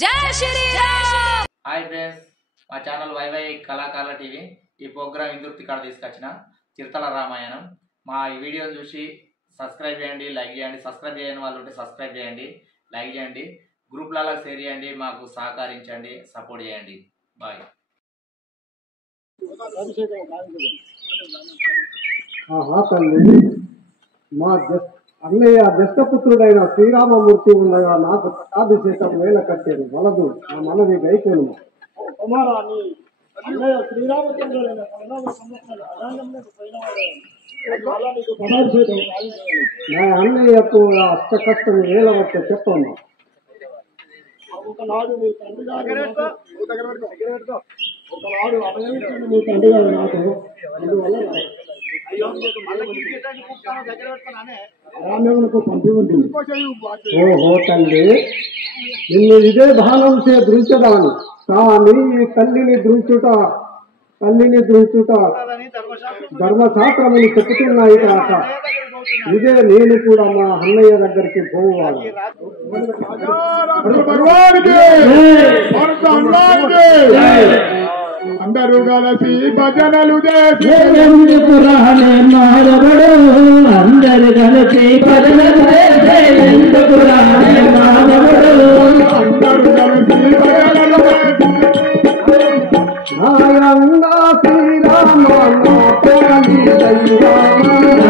Hi friends, మా channel YY కళాకారుల TV ఈ ప్రోగ్రామ్ ఇందుర్తి కాడ తీసుకొచ్చిన చిరుతల రామాయణం. మా ఈ వీడియోని చూసి సబ్స్క్రైబ్ చేయండి, లైక్ చేయండి. సబ్స్క్రైబ్ చేయని వాళ్ళు ఉంటే సబ్స్క్రైబ్ చేయండి, లైక్ చేయండి, గ్రూప్లలో షేర్ చేయండి, మాకు సహకరించండి, సపోర్ట్ చేయండి. బాయ్. తల్లి, మా అన్నయ్య దశపుత్రుడైన శ్రీరామమూర్తి ఉండగా నాకు పట్టాభిషేకం వేల కట్టారు వలదు ఆ మనవి గైకోను. నా అన్నయ్యకు అష్ట కష్టం వేల వచ్చే చెప్పమ్మా. ఒకనాడు మీ తండ్రి గారు నాకు అందువల్ల రామేవునకు పంపి ఉంటుంది. ఓహో తల్లి, నిన్ను ఇదే బాణం చే దృంచదాను, కానీ తల్లిని దృంచుట ధర్మశాస్త్రములు చెప్పుతున్నాయి కాక ఇదే నేను కూడా మా అన్నయ్య దగ్గరికి పోవాలి. అందరూ కలిసి భజనలు చేసి అందరు కలిసి భజనలు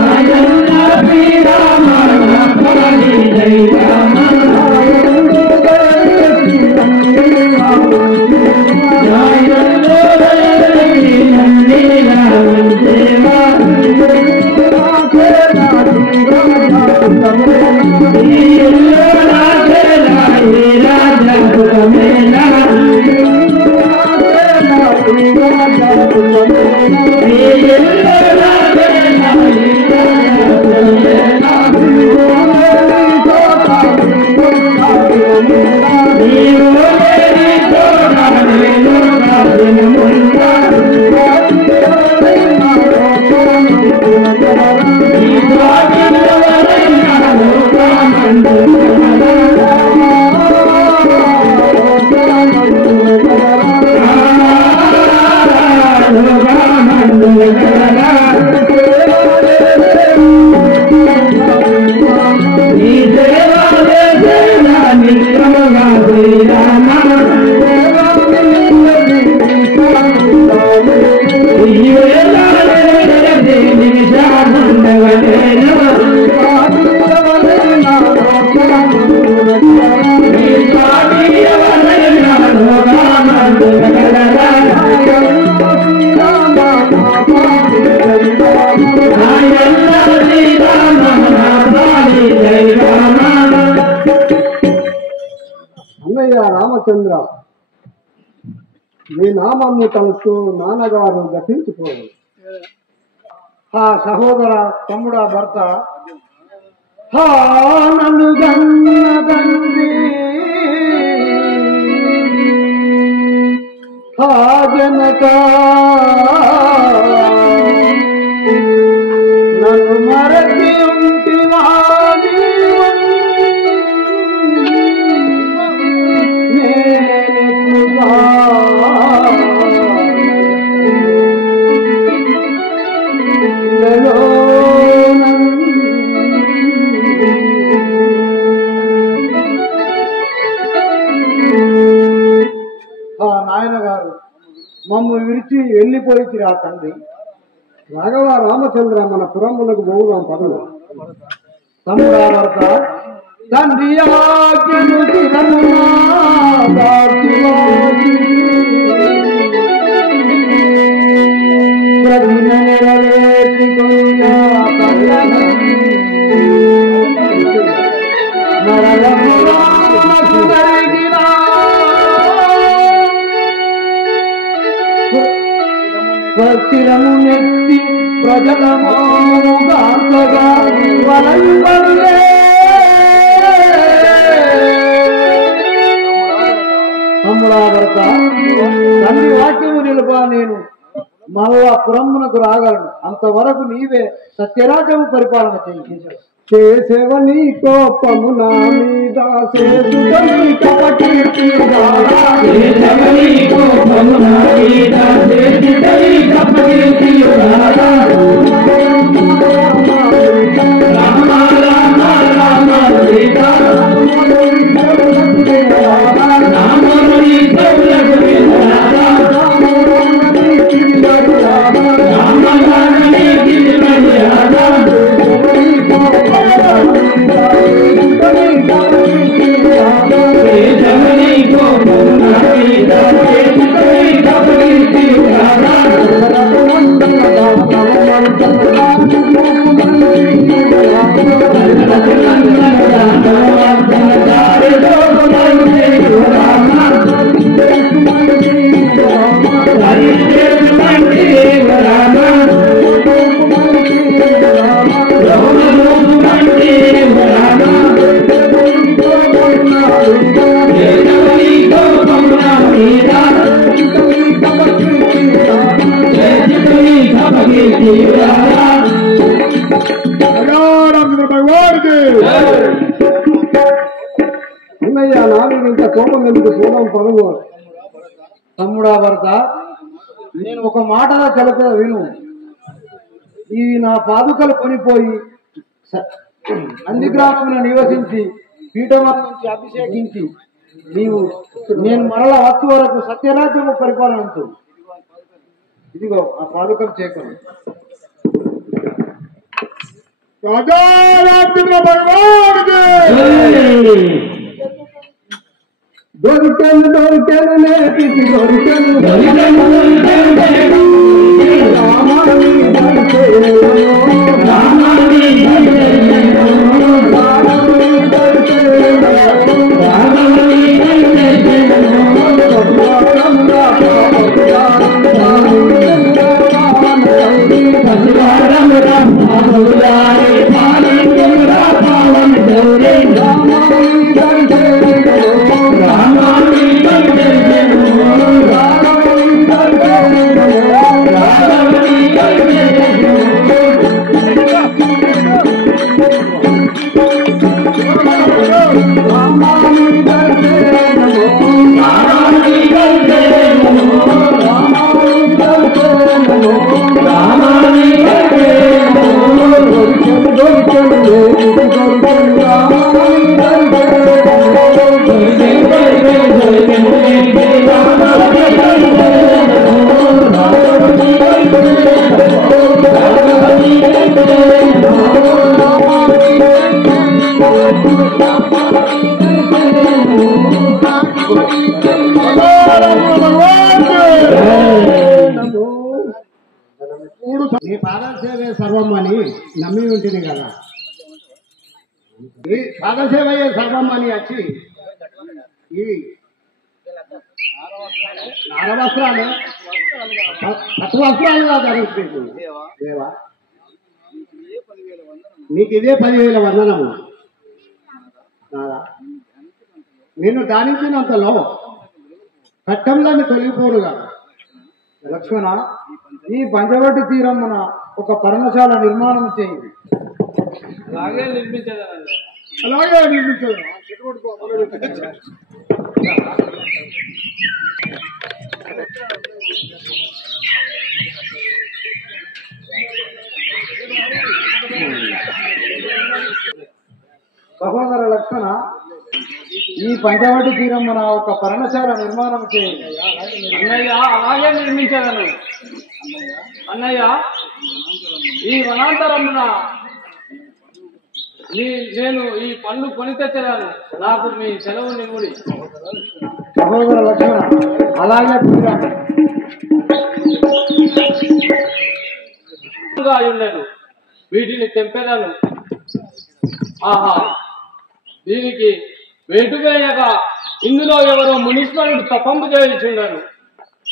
నాయన్నా శ్రీరామ అన్నయ్య రామచంద్ర, నీ నామము తలుస్తూ నాన్నగారు గతించిపోదు. ఆ సహోదర తమ్ముడా భర్త నన్ను గన్నదండ్రి జనక నన్ను మరచి ఉంటివా నాయన గారు మమ్మ విడిచి వెళ్ళిపోయి ఆ తండ్రి. రాఘవ రామచంద్ర, మన పురములకు పోదాం పదవు. తమ్ముడా భర్త తండ్రి స్థిరము నెత్తి ప్రజలమోగా తమ్ముడా భర్త, తండ్రి వాక్యము నిలుపా నేను మళ్ళా పురమునకు రాగలను. అంతవరకు నీవే సత్యరాజ్యము పరిపాలన చేయి. చేసేవని కోపము నా మీద చేసుకొని కపకీర్తి రాగా చేసేవని కోపము నా మీద చేసుకొని కపకీర్తి రాగా రామ రామ రామ సీతా రామని దేవులకు వినరాగా రామని గిరిమర్యాద చేసేవని కోపము నా మీద చేసుకొని కపకీర్తి రాగా అన్నయ్య నాలుగు ఇంత కోపం ఎందుకు చూడడం పరుగు తమ్ముడా భర్త నేను ఒక మాట కలత విను ఈ నా పాదుకలు కొనిపోయి నందిగ్రామంలో నివసించి పీఠమం నుంచి అభిషేకించి నీవు నేను మరల వస్తు వరకు సత్యరాజ్యము పరిపాలనంతు ఇదిగో ఆ పాదుకలు చేకను దొరికెను దొరికెను నేటికి దొరికెను రామాని నీ పాదసేవే సర్వం అని నమ్మి ఉంటుంది కదా ఈ పాదసేవయే సర్వం అని వచ్చి ఈ నారవస్త్రాలు పట్టువస్త్రాలుగా ధరించు దేవా నీకు ఇదే 10,000 వందనము నాదా నిన్ను ధ్యానించినంతలో చట్టంలోని తొలగిపోరుగా లక్ష్మణ ఈ పంచవటి తీరమున ఒక పర్ణశాల నిర్మాణం చేయండి అలాగే నిర్మించదు సహోదర లక్ష్మణ ఈ పంచవటి తీరమున ఒక పర్ణశాల నిర్మాణం చేయండి అన్నయ్య అలాగే నిర్మించదను అన్నయ్య ఈ వనాంతరమున నేను ఈ పండ్లు కొని తెచ్చదాను నాకు మీ సెలవు నిమ్ముడి సహోదర లక్ష్మణ అలాగే ఉండను వీటిని తెంపెదను ఆహా దీనికి వేటువేయగా ఇందులో ఎవరో మునీశ్వరుడు తపంపు చేయించుండను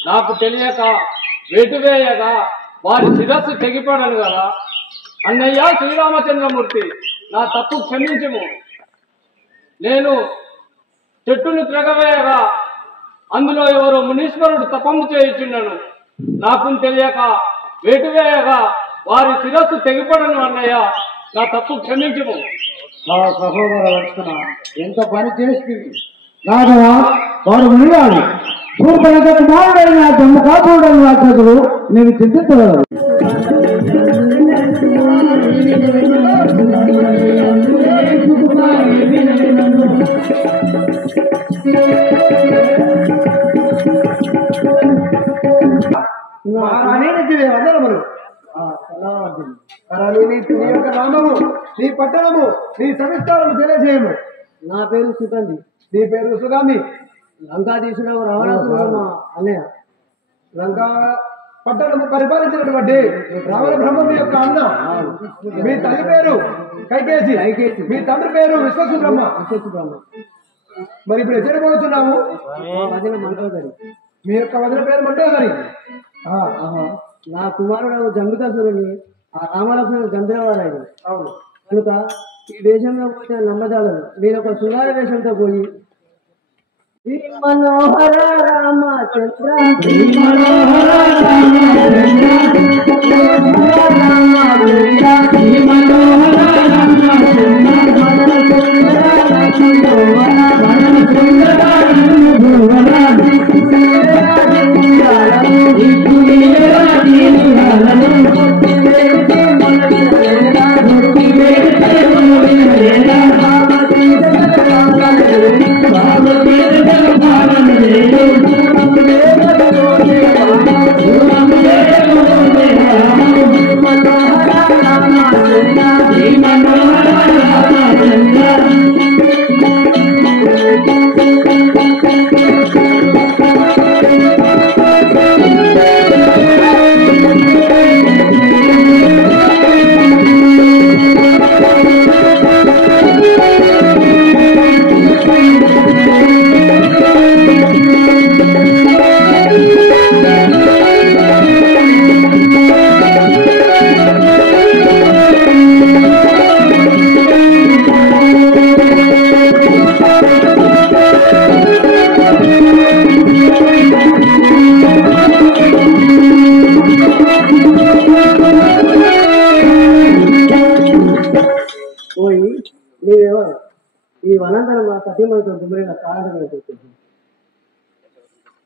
నాకు తెలియక వేటువేయగా వారి శిరస్సు తెగిపడను కదా అన్నయ్య శ్రీరామచంద్రమూర్తి నా తప్పు క్షమించుము నేను చెట్టును త్రగవేయగా అందులో ఎవరో మునీశ్వరుడు తపంపు చేయించుండను నాకు తెలియక వేటువేయగా వారి శిరస్సు తెగిపడను అన్నయ్య నా తప్పు క్షమించము. నా సహోదర లక్షణ ఎంత పని చేస్తుంది రాఘవా, వాడు విన్నాడు సూర్పణకు కుమారుడైన దమ్ము కాపుడని రాక్షసుడు నేను చింతించగలరు. వందనములు. నీ యొక్క నామము, నీ పట్టణము, నీ సవిస్తారము తెలియజేయము. నా పేరు సుగంధి. నీ పేరు సుగంధి. లంకాధీశుడు రావణాసురుడు మా అన్నయ్య. లంకా పట్టణము పరిపాలించినటువంటి రావణ బ్రహ్మం యొక్క అన్న. మీ తల్లి పేరు కైకేసి, మీ తండ్రి పేరు విశ్వసుబ్రహ్మ. మరి ఇప్పుడు ఎక్కడ పోతున్నాము? వదిన మంటోదరి. మీ యొక్క వదిన పేరు మంటోదరి. నా కుమారుడు జంబికాసురుని ఆ రామలక్ష్మణుడు చంద్రవారాయణ. అవును. కనుక ఈ దేశంలో పోయిన నమ్మజాలను నేను ఒక శృంగార వేషంతో పోయి శ్రీ మనోహర రామచంద్ర ఈ వనంతరం మా సత్యమంతో గుమ్మరిన కారణం చెప్తుంది.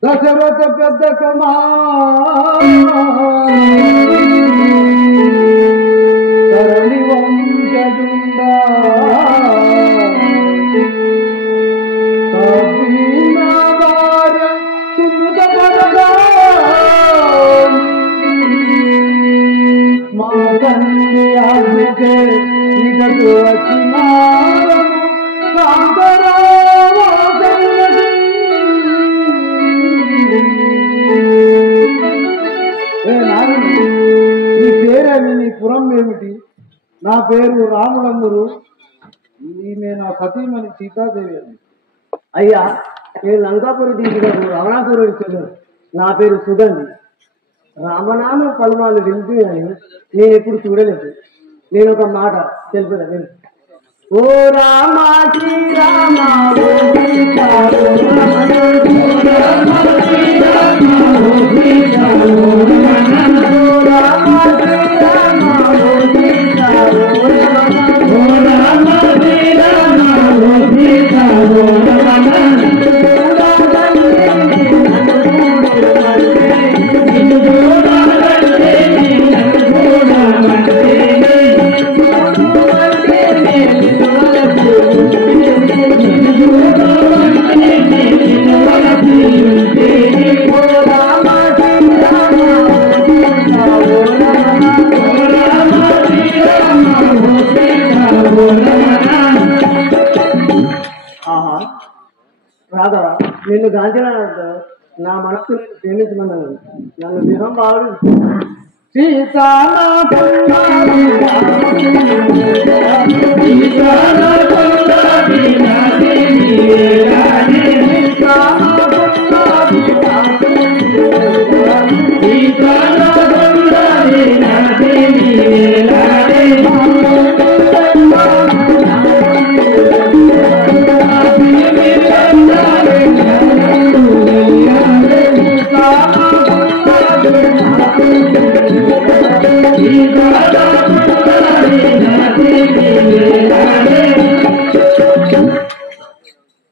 దశరథ పెద్ద కరణి వంశజుండా మా తండ్రి ఆజ్ఞకే ఇదకు వచ్చినారము నీ పేరేమి, నీ పురం ఏమిటి? నా పేరు రాములందరు. ఈమె నా సతీమణి సీతాదేవి అని. అయ్యా, నేను లంకాపురి దిగినప్పుడు రావణాసురుడి చెల్లెలు. నా పేరు సుగంధి. రామనామం పలుమాలు వింటూ అని నేను ఎప్పుడు చూడలేదు. నేను ఒక మాట తెలుపుదా. ఓ రామ శ్రీరామ రాఘవ, నిన్ను గాంచిన నా మనస్సు నేను ప్రేమించమన్నాను. నన్ను విహం బావుడు సీతా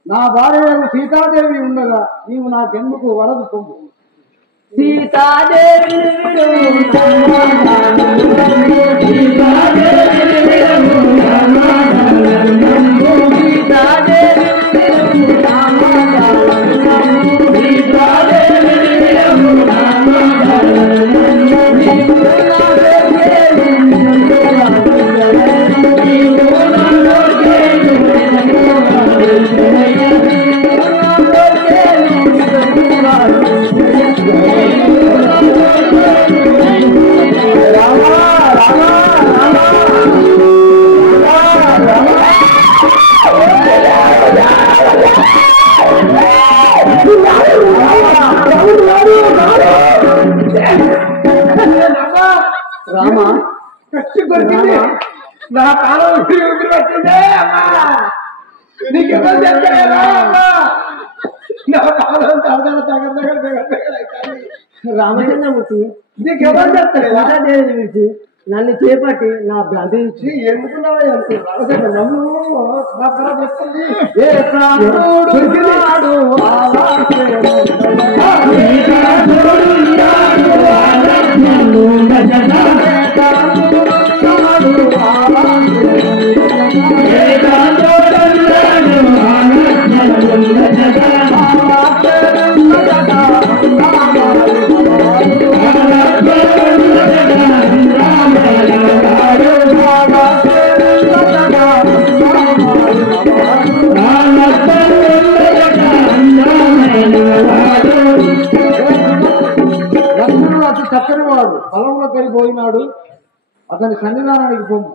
నా భార్య సీతాదేవి ఉండగా నీవు నాకెందుకు వరదు పొంగు సీతాదేవి రామ నా కాలం వచ్చిందే అమ్మా నీకెవరు చెప్పలేదా అమ్మా నా కాలం రామచంద్రమూర్తి నీకెవరు చెప్తలేదా సీతాదేవిని విడిచి నన్ను చేపట్టి నా భ్రాంతి ఇచ్చి ఎందుకున్నావా నన్ను చెప్తుంది ఏ ప్రాణుడు లక్ష్మణుడు అతి చక్కని వాడు పొలంలోకి వెళ్ళిపోయినాడు అతని సన్నిధానానికి పొమ్ము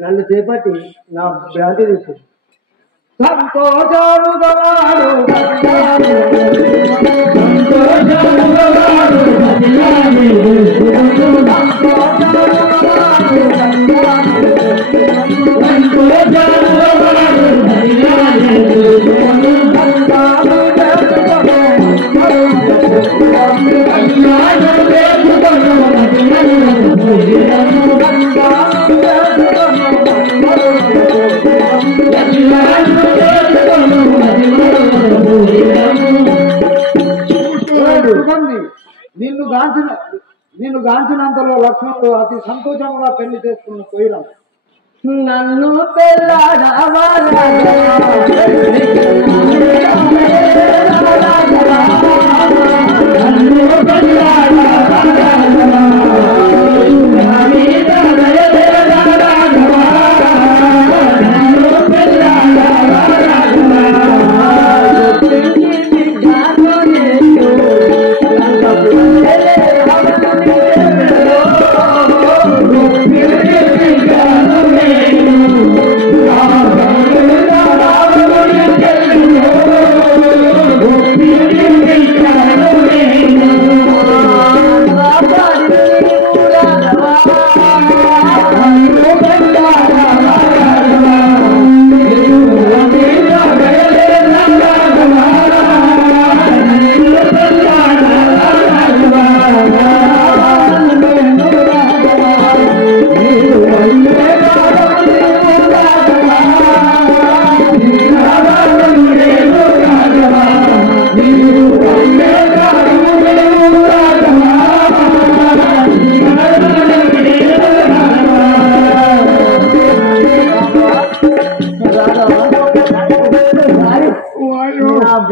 నన్ను చేపట్టి నా భ్రాంతి తీసు సంతోషాలు నిన్ను గాంచినంతలో లక్ష్మణుడు అతి సంతోషంగా పెళ్లి చేసుకున్న పోయిరా నన్ను పెళ్ళాడవా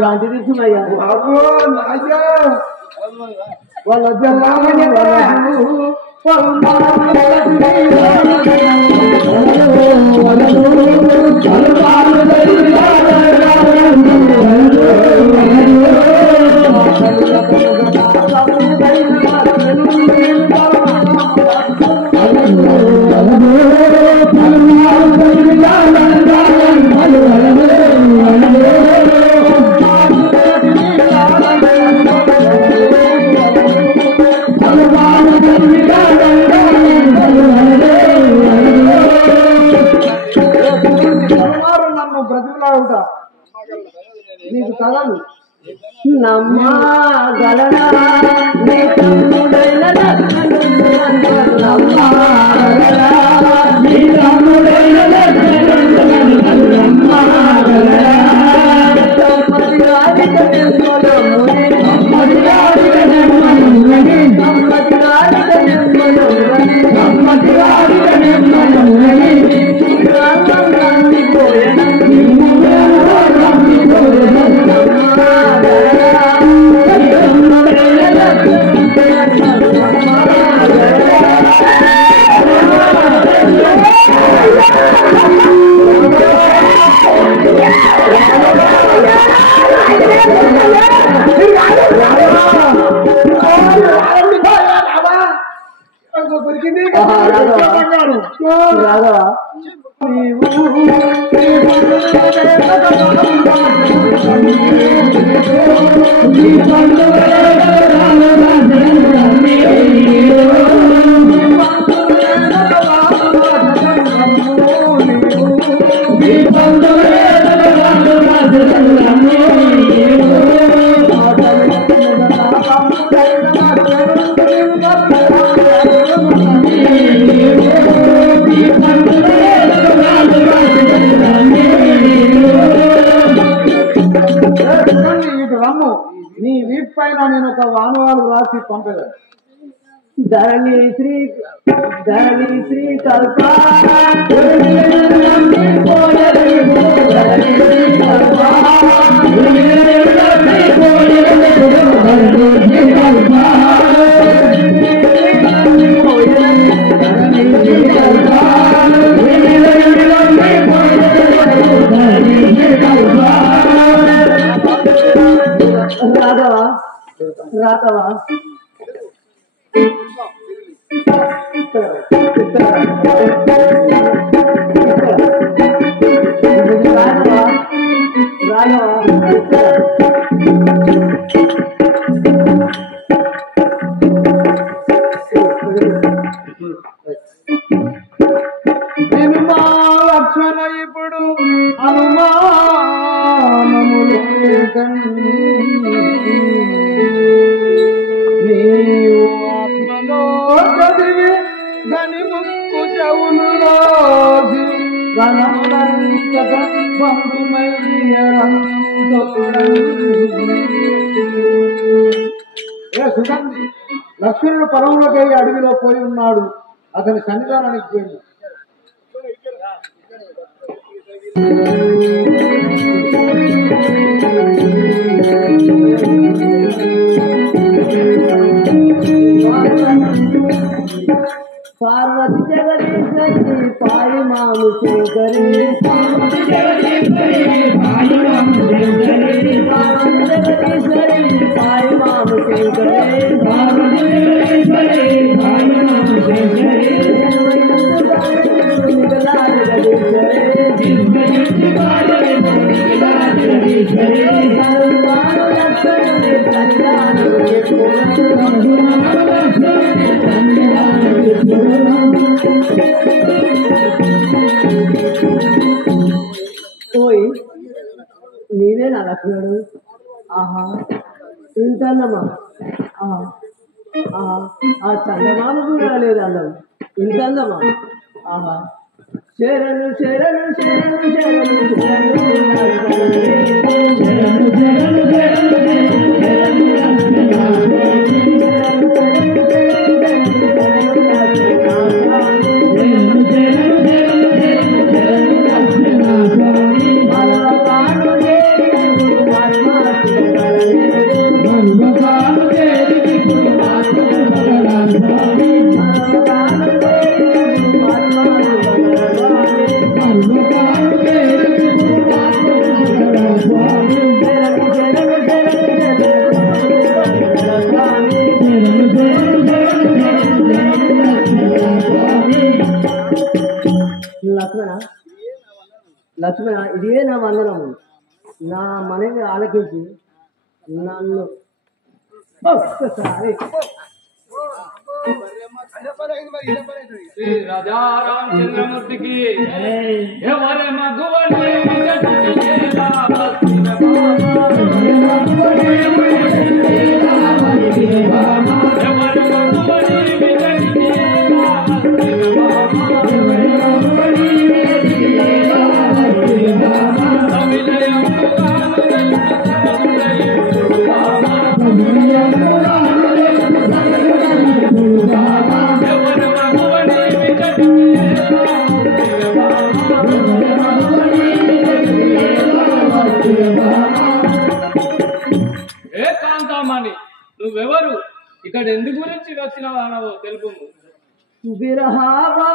భ్రాంతి తీర్చుమయ్యా. అబ్బో నాయ్యా వాళ్ళ జనాన్ని నన్ను బ్రతిమలాడుతా నీకు తగదు. నమ్మగలనా నీ తమ్ముడైన నమ్మగలనా నీ తమ్ముడైన నీ వీప్ పైన నేను ఒక వానవాలు రాసి పంపేదా. ధరణి శ్రీ కల్ప రాఘవా నేను మా లక్షణ ఇప్పుడు అనుమానములు నీవు ఆత్మలో చదివి దాని ముక్కు చెవులు రాసి సుగంధి లక్ష్మణుడు పొలంలోకి వెళ్ళి అడవిలో పోయి ఉన్నాడు. అతని సన్నిధానానికి పోయింది. పార్వతి జగదీశ్వరి పాయి మాము శంకరి పార్వతి జగదీశ్వరి పాయి మాము శంకరి ఓయ్ నీవేనా లక్ష్మణుడు? ఆహా ఇంతన్నమా ఆ చందమామ కూడా లేదన్నావు ఇంతన్నమా ఆహా శరణు శరణు శరణు శరణు శరణు లక్ష్మణ ఇదే నా వందనము. నా మనవి ఆలకించి నన్ను ఒక్కసారి శ్రీ రాజారామచంద్రమూర్తికి ఎవరి మగువని జగతియేలా భక్తిన బాబా. ఎవరి మగువని జగతియేలా భక్తిన బాబా. ఏ కాంతామణి, నువ్వెవరు? ఇక్కడ ఎందు గురించి వచ్చినావో తెలుపు. విరహాబా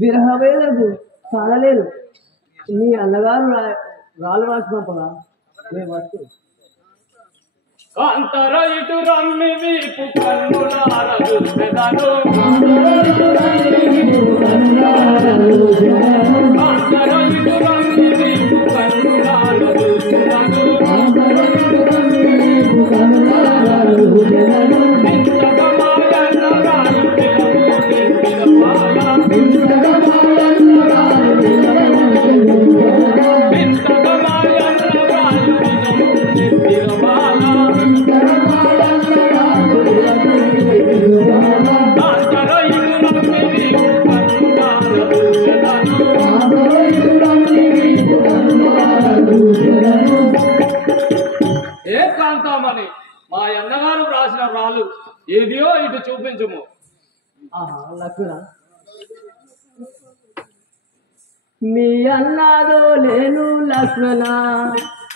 విరహవేదకు చాలలేదు. మీ అన్నగారు రాళ్ళు రాసి పంపగా మేము వస్తు అంతర ఇటు రమ్మి వీపు కన్నులారదు పెదను. అంతర ఇటు రమ్మి వీపు కన్నులారదు పెదను. ఇంతగా మాయన్న రాయు పిలవు పిలపాల. ఇంతగా మాయన్న రాయు పిలపాల. ఏ కాంతామని, మా అన్నగారు రాసిన రాళ్ళు ఏదియో ఇటు చూపించుము. లక్ష్మణ మీ అన్నాదో లేను లక్ష్మణ,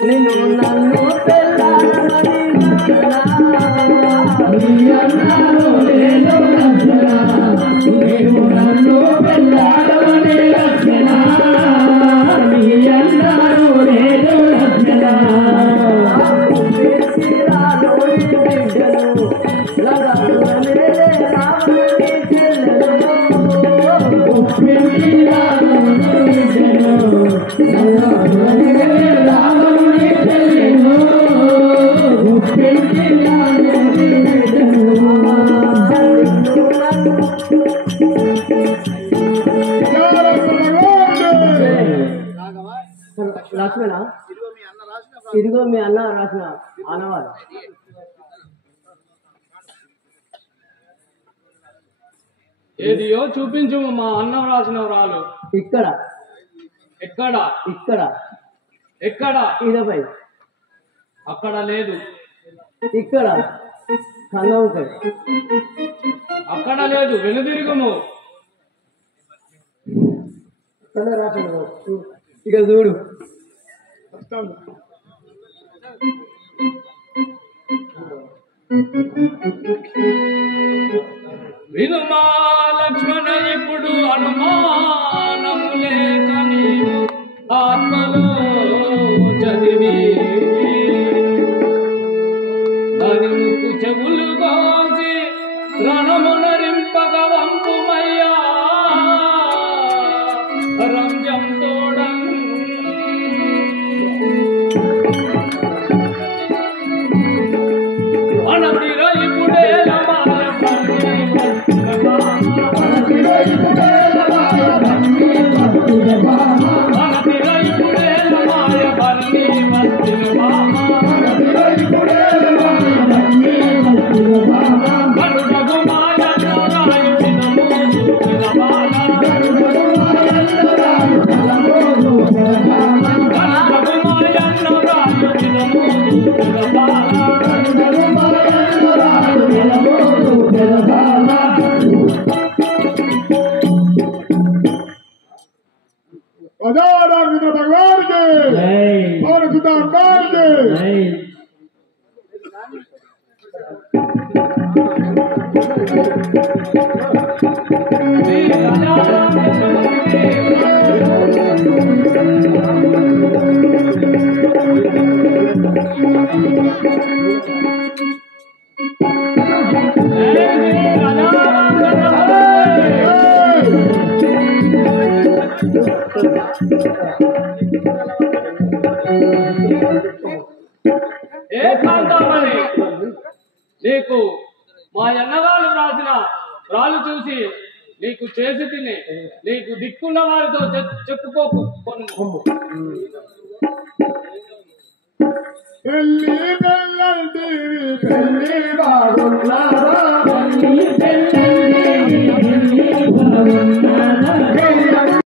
నేను నన్ను పెళ్ళాడమని మీ అన్నాదో లేను లక్ష్మణ, నేను నన్ను పెళ్ళాడమని లక్ష్మణ, మీ అన్నాదో లేను లక్ష్మణ. లక్ష్మణ ఇదిగో మీ అన్న రాసిన ఆనవాళ్ళు. ఏదియో చూపించు. మా అన్న రాసిన రాళ్ళు ఇక్కడ ఎక్కడ? ఇక్కడ ఎక్కడ? ఇదపై అక్కడ లేదు. ఇక్కడ కన్నవుపై అక్కడ లేదు. వెనుదిరుగుము. రాసిన ఇక చూడు. వినుమా లక్ష్మణ, ఇప్పుడు అనుమానము లేక నీవు ఆత్మలో చదివి దాని ముక్కు చెవులు కోసి రణమునరింపగ వంపుమయ్యా రంజం తోడం. అనతిర ఇప్పుడే మాయ భరణి వస్తు रामचंद्र भगवान के और सीता हनुमान के ఏ కాంతామణి నీకు మా అన్నగారు రాసిన రాళ్ళు చూసి నీకు చేసి తిని నీకు దిక్కున్న వారితో చెప్పుకోకు పెళ్లి